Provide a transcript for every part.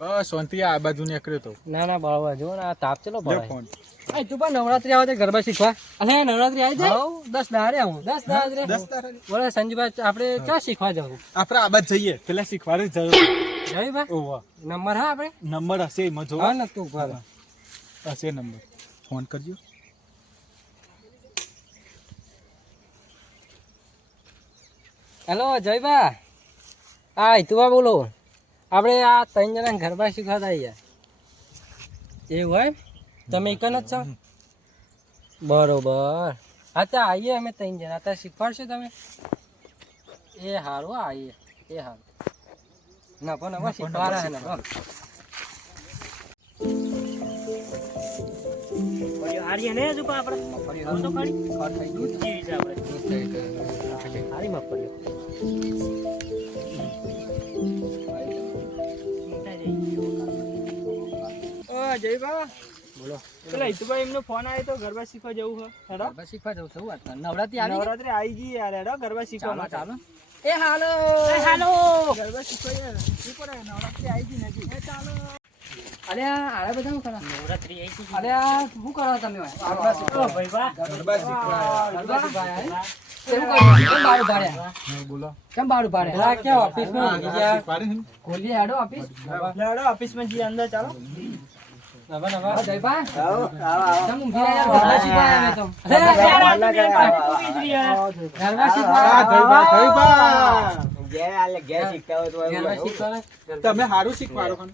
બસ શાંતિ આ બાજુ નીકળ્યો તો. ના બાળવા જો ને આ તાપ ચલો પડે. ફોન આ તું પણ નવરાત્રી આવે તો ગરબા શીખવા. અરે નવરાત્રી આવી જાય. 10 દાડે હું 10 દાડે. 10 તારીખ બોલે સંજીભાઈ આપણે ક્યાં શીખવા જવું? આપણે આ બાજુ જઈએ પેલા શીખવાડે જઈએ. જઈ ભાઈ ઓવા નંબર હા આપણે નંબર હશે એમાં જો. હા ને તું ભર હશે નંબર ફોન કરજો. હેલો જયભા. હા તું બોલો. આપણે આ 3 જણા ગરબા શીખવાતા યાર. એવું હોય તમે એક જ છો? બરોબર. હા તો આવીએ અમે 3 જણા. અત્યારે શીખવાડશો તમે? એ સારું આવીએ એ સારું. ના પણ હવે શીખવાડા હે ને આર્ય ને હજુ આપણે તો ખાલી દૂધ જેવી છે આપણે સારી મગફળી. જયભા બોલો. પેલા હિતુભાઈ એમનો ફોન આવ્યો તો ગરબા શીખવા જવું છે. હેડો ગરબા શીખવા જવું છે. નવરાત્રી આવી ગઈ યાર. હેડો ગરબા શીખવા ચાલો. એ હાલો એ હાલો ગરબા શીખવા યાર. શું કરે નવરાત્રી આવી ગઈ નથી. એ ચાલો. અરે આરે બધા શું કરો? નવરાત્રી આવી ગઈ. અરે આ શું કરો તમે? ગરબા શીખવા ભાઈ બા. ગરબા શીખવા. ગરબા શીખવા. કેમ બારું ભાડ્યા? બોલો કેમ બારું ભાડ્યા? આ કે ઓફિસ માં ગયા ખોલી હેડો ઓફિસ. હેડો ઓફિસ માં જી અંદર ચાલો. નવા નવા જયભા આવો આવો તમ ઊંઘી રહ્યા ગરબા શીખવા આવ્યા તો. ગરબા શીખવા ગરબા શીખવા તમે સારું શીખવાડો પણ.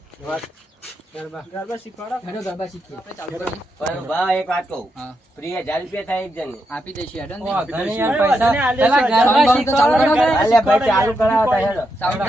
ગરબા શીખવાડો. હેડો ગરબા શીખીએ આપણે ચાલુ કરીએ. પણ ભાવ એક વાત કહું, હા ફ્રી 1000 રૂપિયા થાય એક જણ. આપી દઈશું હેડો ને. આપી દઈશું. યાર પૈસા પેલા ગરબા શીખવા ચાલુ કરો. અલ્યા ભાઈ ચાલુ કરાવો તા હેડો. ચાલુ કરો.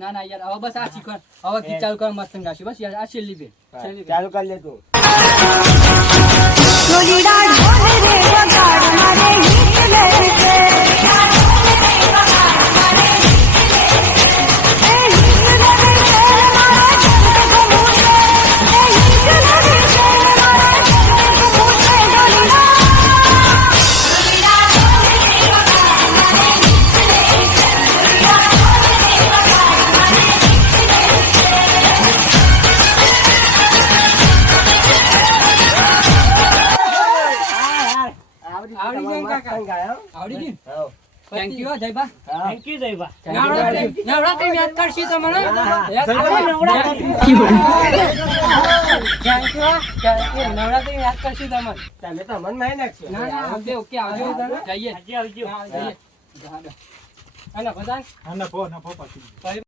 ના ના યાર હવે બસ આ શીખવા. હવે ગીત ચાલુ કર મસ્ત ગાશું. બસ યાર આ છેલ્લી બે ચાલુ કરી લે તું. ડોલીડા ઢોલ રે વગાડ મારે ગીત લેશે આવડી ગયું કાકા આવડી ગયું હાઉ. Thank you Jayba thank you Jayba Navratri યાદ કરશી તમને નવરાત્રી યાદ કરશી તમને તમે તો મન મારી નાખશો. ના ના ઓકે ઓકે આવજો જઈએ આવજો જઈએ અને બધા હા ના પો પાછી